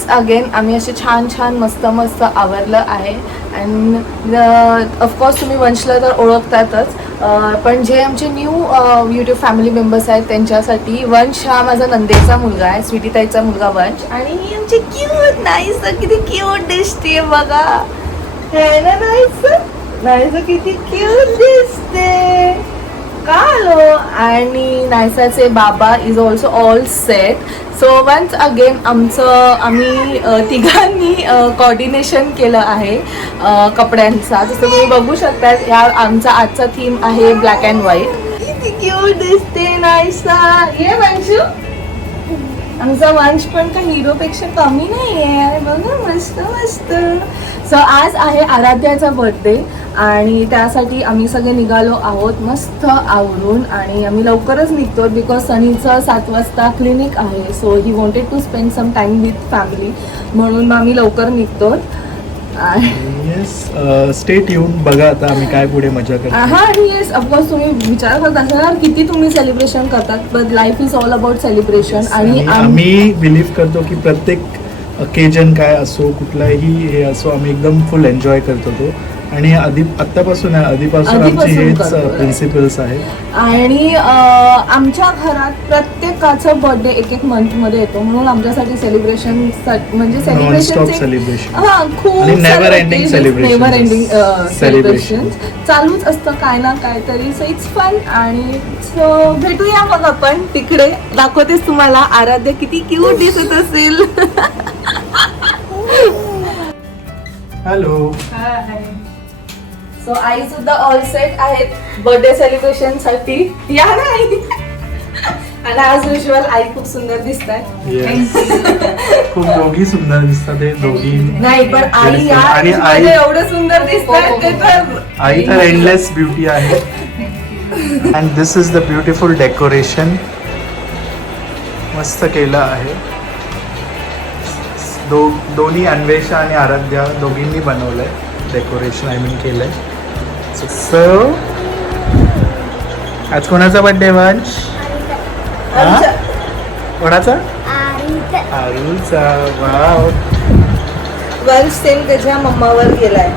Once again आम्ही असे छान छान मस्त मस्त आवरलं आहे. अँड ऑफकोर्स तुम्ही वंशला तर ओळखतातच, पण जे आमचे न्यू यूट्यूब फॅमिली मेंबर्स आहेत त्यांच्यासाठी वंश हा माझा नंदेचा मुलगा आहे, स्वीटीताईचा मुलगा वंश. आणि ही आमची क्यूट नाईस, किती क्यूट दिसते बघा. है ना नाईस, नाईस किती क्यूट दिसते. कालो आणि नायसाचे बाबा is also all set. So once again आम्ही तिघांनी कॉर्डिनेशन केलं आहे कपड्यांचा. जसं तुम्ही बघू शकता, या आमचा आजचा थीम आहे ब्लॅक अँड व्हाईट. किती क्यूट दिसते नायसा. ये वंशू, आमचा वंश पण का हिरोपेक्षा कमी नाही आहे बघा, मस्त मस्त. सो आज आहे आराध्याचा बर्थडे आणि त्यासाठी आम्ही सगळे निघालो आहोत मस्त आवरून. आणि आम्ही लवकरच निघतो बिकॉज सनीचं 7 वाजता क्लिनिक आहे. So he wanted to spend some time with family, म्हणून मग आम्ही लवकर निघतो. येस, स्टेट येऊन बघा आता आम्ही काय पुढे मजा करतो. हा आणि येस ऑफकोर्स तुम्ही विचार करत असणार किती तुम्ही सेलिब्रेशन करतात, but life is all about celebration. आणि आम्ही बिलीव्ह करतो की प्रत्येक ओकेजन काय असो, कुठलाही हे असो, आम्ही एकदम फुल एन्जॉय करतो तो. आणि आधीपासून आमची हेच प्रिन्सिपल्स आहेत. आणि आमच्या घरात प्रत्येकाचं बर्थडे एक मंथमध्ये येतो, म्हणून आमच्यासाठी सेलिब्रेशन म्हणजे सेलिब्रेशन हा खूप नेव्हर एंडिंग सेलिब्रेशन चालूच असतं काय ना काय तरी. So it's fun. आणि सो भेटूया मग आपण तिकडे. दाखवतेस तुम्हाला आराध्य किती क्यूट दिसत असेल. हॅलो. सो आई सुद्धा ऑल सेट आहेत बर्थडे सेलिब्रेशन साठी. या ना आई. आणि ॲज युजल आई खूप सुंदर दिसत आहे. खूप दोघी सुंदर दिसतात ते दोघी. नाही पण आई आणि आई एवढं सुंदर दिसतात ते तर. आई तर एंडलेस ब्युटी आहे. And this is the beautiful decoration. मस्त केलं आहे. दोन्ही अन्वेषा आणि आराध्या दोघींनी बनवलंय डेकोरेशन. आय मीन केलंय. सो आज कोणाचा बर्थडे वंश? कोणाचा? आरूचा. वाव. वंश सेम त्याच्या मम्मावर गेलाय.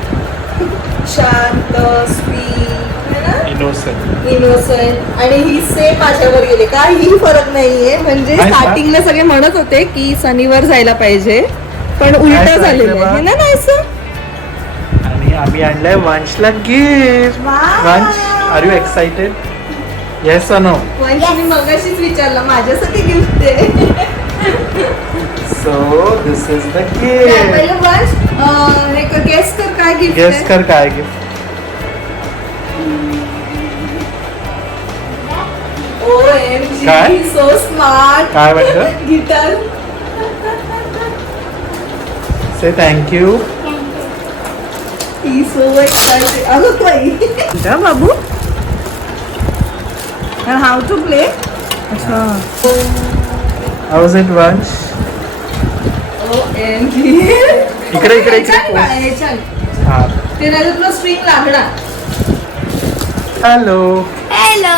शांत, स्वीट, इनोसंट. आणि ही सेम माझ्यावर गेले. काही फरक नाहीये. म्हणजे स्टार्टिंगला सगळे म्हणत होते की सनीवर जायला पाहिजे, पण उलट झालेलं आहे ना. नाही सर. आणि आम्ही आणलंय वंशला गिफ्ट. वंश, आर यू एक्साइटेड? येस और नो? वंशने मगाशीच विचारलं माझ्यासाठी gift they. So this is the gift. पहिलं वंश हे गेस कर काय गिफ्ट. गेस कर काय गिफ्ट. OMG, काय? so smart. काय म्हणतं? Guitar. Say thank you. He's so excited. अगं बाई. क्या बाबू? And how to play? अच्छा. How is it वंश? OMG. इकडे इकडे इकडे. चल. हा. ते नाही तुला स्ट्रिंग लागणार. हॅलो. हॅलो.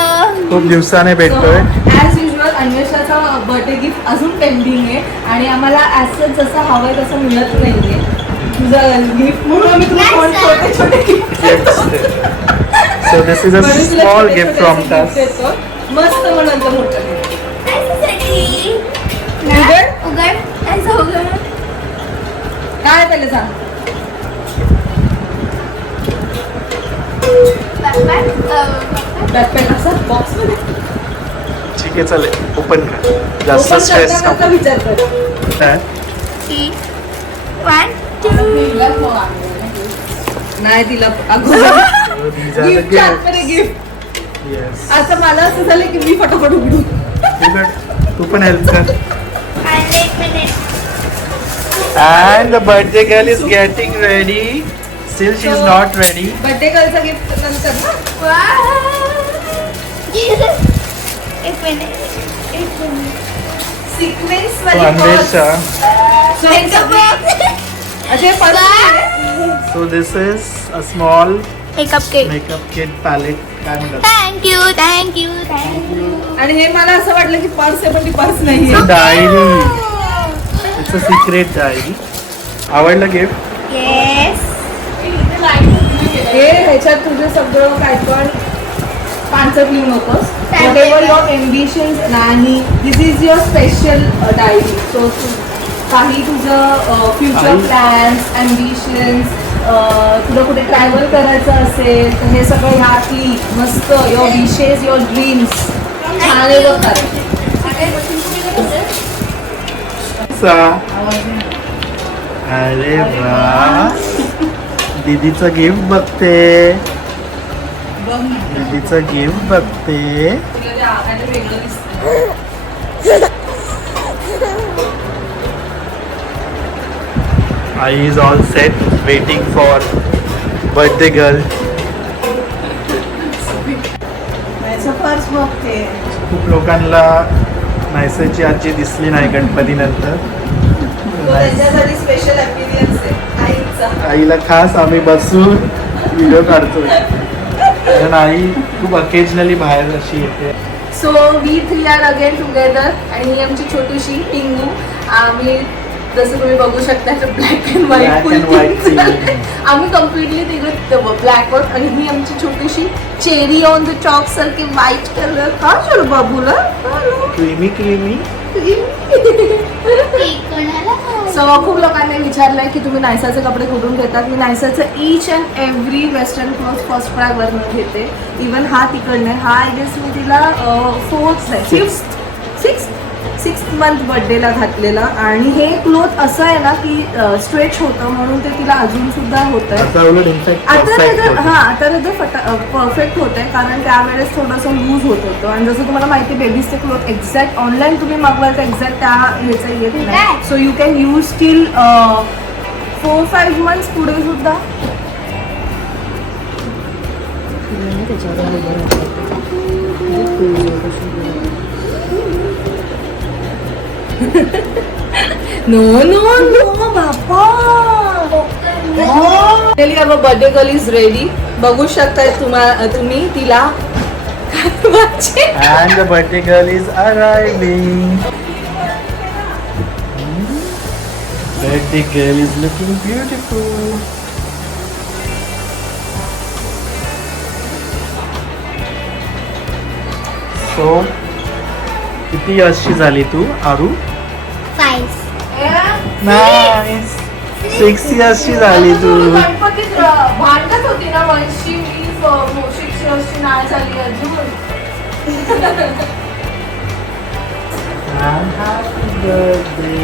खूप दिवसाने भेटतोय. ॲज युजल अन्वेषाचा बर्थडे गिफ्ट अजून पेंडिंग आहे आणि आम्हाला ॲज जसं हवंय तसं मिळत नाहीये. तुझं गिफ्ट म्हणून आम्ही तुला छोटे छोटे gift. So this is a small gift from us. मस्त म्हणून मोठं काय पहिले सांग. बॅकपॅक असा बॉक्स मध्ये. ठीक आहे चालेल. ओपन कर. जास्त स्ट्रेस नको. विचार कर. नाही दिला गिफ्ट. येस. आता मला असं झालं की मी फटाफट उघडू. तू पण हेल्प कर. And the birthday girl is getting ready. Still she is not ready. Birthday गर्लचा गिफ्ट नंतर ना. Sequence So Anvesha. असे So this is a small makeup cake. makeup kit palette. काय म्हणतात? Thank you thank you thank you. आणि हे मला असं वाटलं की पर्स आहे पण ती पर्स नाहीये. It's a diary. It's a secret diary. आवडलं गिफ्ट? येस. हे ह्याच्यात तुझं सगळं काय पण पांचट लिहू नकोस. वॉटेवर युअर एम्बिशन्स नाही. This is your special diary. So काही तुझं फ्युचर आई. प्लॅन्स, ॲम्बिशन्स, तुला कुठे ट्रॅव्हल करायचं असेल तर हे सगळं ह्यात लिही. मस्त युअर विशेस, युअर ड्रीम्स छान आहे बघ. अरे वा, दीदीचं गिफ्ट बघते. दीदीचं गिफ्ट बघते. आई is all set, waiting for birthday girl. First बघते. खूप लोकांना नायसेची आजी दिसली नाही गणपती नंतर. त्यांच्यासाठी स्पेशल अपीरियन्स आहे आईचा. आईला खास आम्ही बसून व्हिडिओ काढतोय, कारण आई खूप अकेजनली बाहेर अशी येते. So we 3 are again together. आणि ही आमची छोटीशी टिंगू. आम्ही जसं तुम्ही बघू शकता black and Black and white white. आम्ही कम्प्लिटली तिघं ब्लॅक आउट. आणि ही आमची छोटीशी चेरी ऑन द चॉक सारखी व्हाईट कलर. का चल बाबूला क्रीमी क्रीमी. सो खूप लोकांनी विचारलंय की तुम्ही नायसाचे कपडे कुठून घेतात. मी नायसाचं each and every western cloth first प्रायवरनं घेते. इवन हा तिकडनं आहे. हा आय गेस मी तिला 4th नाही 6th मंथ बर्थडेला घातलेला. आणि हे क्लोथ असं आहे ना की स्ट्रेच होतं म्हणून ते तिला अजून सुद्धा होत आहे. आता त्याचं परफेक्ट होत आहे, कारण त्यावेळेस थोडंसं लूज होत होतं. आणि जसं तुम्हाला माहिती आहे बेबीजचे क्लोथ एक्झॅक्ट ऑनलाईन तुम्ही मागवाल तर एक्झॅक्ट त्या ह्याचं येत नाही. So you can use till 4-5 months पुढे सुद्धा. नो बापा. Birthday girl is ready. बघू शकताय तुम्ही तिला. And the birthday girl is arriving. Birthday girl is looking beautiful. So, किती वर्षी झाली तू आरू? 5. नाईस. 6 इयर्सची झाली तू. गणपतीत भांडत होती ना वंशी. मी 6 इयर्सची नाही झाली अजून. Happy birthday.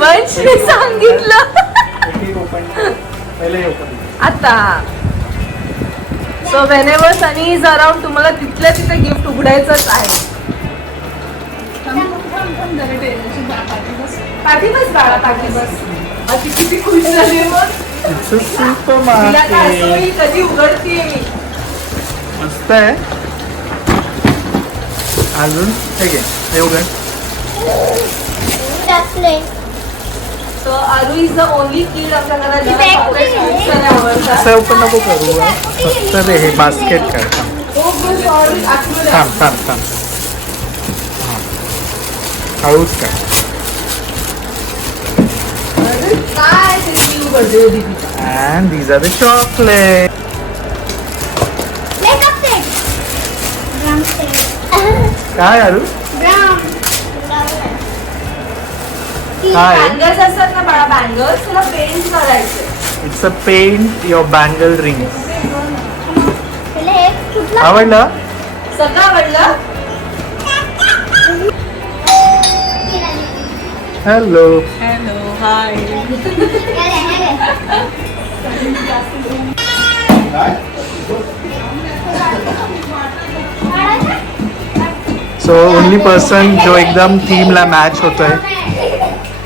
वंशने सांगितलं पहिले आता. So whenever Sunny is around तुम्हाला तिथल्या तिथे गिफ्ट उघडायचंच आहे. पाठी बस बाळा, पाठी बस. अशी किती खुश झाली मग. It's a super तिला काय असं market. होईल, कधी उघडतीये मी. मस्त आहे. अजून हे घे, हे उघड. So Aaru is the only kid आमच्या घरात ज्याला Bag chocolate कुठे आहे? खूप सारे आवडतात. असं ओपन नको करू. फक्त ते हे बास्केट काय. Oh, good, sorry, actually. थांब. हां. हळूच काय. काय ते new birthday दीदीचा. And these are the chocolates. काय आरू? काय? बँगल्स असतात ना बाळा, बँगल्स त्याला पेंट करायचे. It's a paint your bangle ring. आवडलं? सगळं आवडलं. हॅलो. हॅलो, हाय. सो ओनली पर्सन जो एकदम थीम ला मॅच होतोय.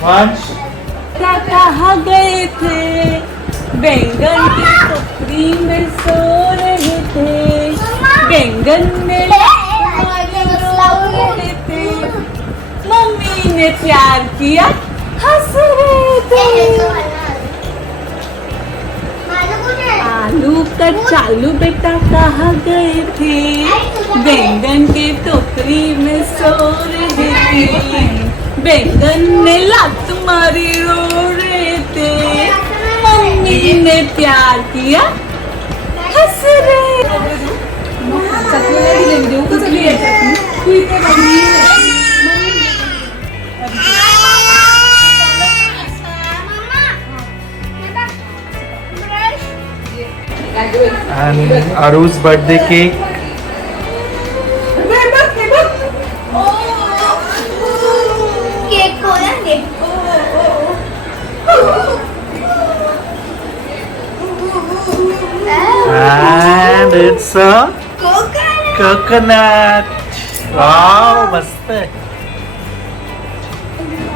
वंश. कहाँ गए थे बैंगन की टोकरी में सो रहे थे. बैंगन में थे. मम्मी ने प्यार किया, हंस रहे थे. आलू कर चालू बेटा कहाँ गए थे, बैंगन के टोकरी में सो रहे थे, बैंगन ने लात मारी रो रहे थे, मम्मी ने प्यार किया हंस रहे। And Aru's birthday cake. Cake खोलेंगे. And it's a coconut. Wow, मस्त आहे.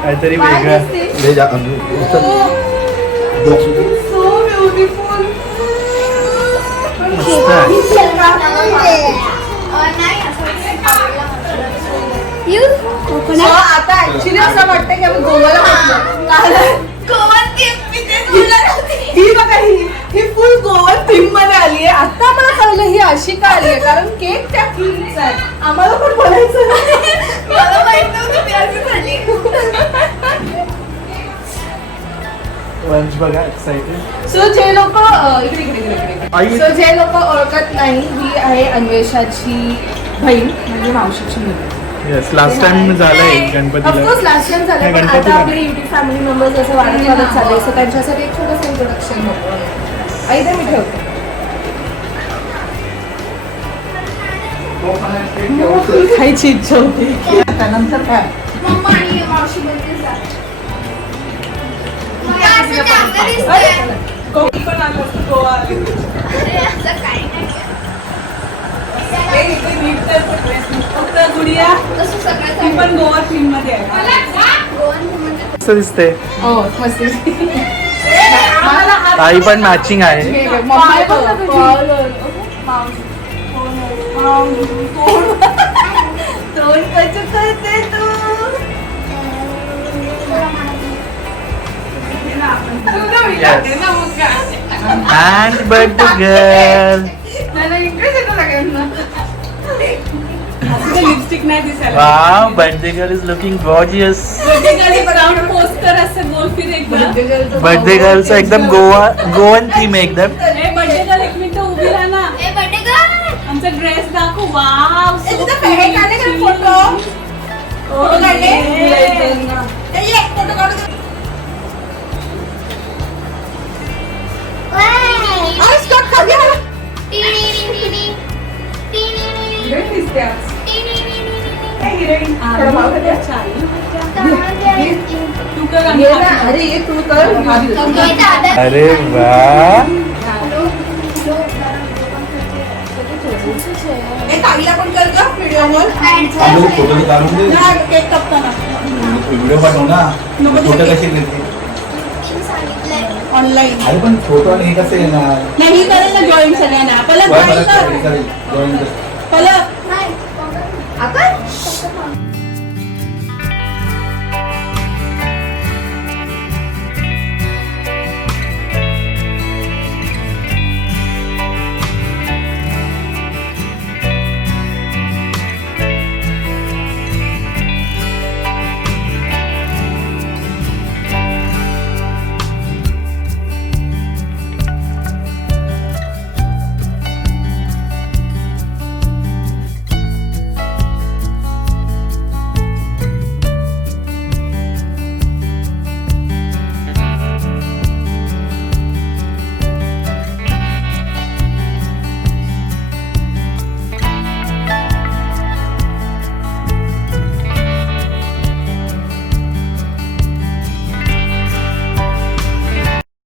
काहीतरी वेगळं. ले जा अंदर बॉक्स मस्त आहे. आता ऍक्च्युली असं वाटतं की आम्ही गोव्याला ही बघा ही फुल गोवा थीम मध्ये आली आहे. आता मला कळलं ही अशी का आली आहे, कारण केक त्या थीमचा आहे. आम्हाला पण बोलायचं मला माहित नव्हतं मी अशी झाली. वंश बघा एक्साइटेड. सो जे लोक सो जे लोक ओळखत नाही, ही आहे अन्वेषाची बहीण म्हणजे मावशीची मुलगी. येस, लास्ट टाइम झालंय गणपतीला. ऑफकोर्स लास्ट टाइम झालं, नाही, पण गणपतीला. आता आपले युट्यूब फॅमिली मेंबर्स असं वाढत चालले, सो त्यांच्यासाठी एक छोटंसं इंट्रोडक्शन होतं. ऐकदा मी ठेवते. खायची इच्छा होती. त्यानंतर काय मम्मा आणि मावशी बोलते जा. असं चांगलं दिसतंय. कोणी पण आलं असतं गोवा आली. अरे असं काही नाही. फक्त गुडिया तसं सगळं ती पण गोवा थीम मध्ये आहे. मस्त दिसते. हो मस्त. ताई पण मॅचिंग आहे. तोंड कसं करते तू. And birthday girl. लिपस्टिक नाही दिसायला. Wow, birthday girl is looking gorgeous. Poster असं गोल फिर एकदा. बर्थडे गर्लचा एकदम गोवन थीम आहे एकदम. बर्थडे गर्ल एक मिनिट उभी राहा ना. ए बर्थडे गर्ल. आमचा ड्रेस दाखव. वाव तू कर अरे ये तू कर. अरे वा. ताईला पण कर का व्हिडिओ फोटो काढून दे. केक कापताना व्हिडिओ पाठव ना. फोटो कशी घेते ऑनलाईन. अरे पण फोटो आणि हे कसं येणार. नाही करेल ना जॉईन सगळ्यांना. पहिला मला जॉईन कर. करेल, जॉईन कर. पहिला आता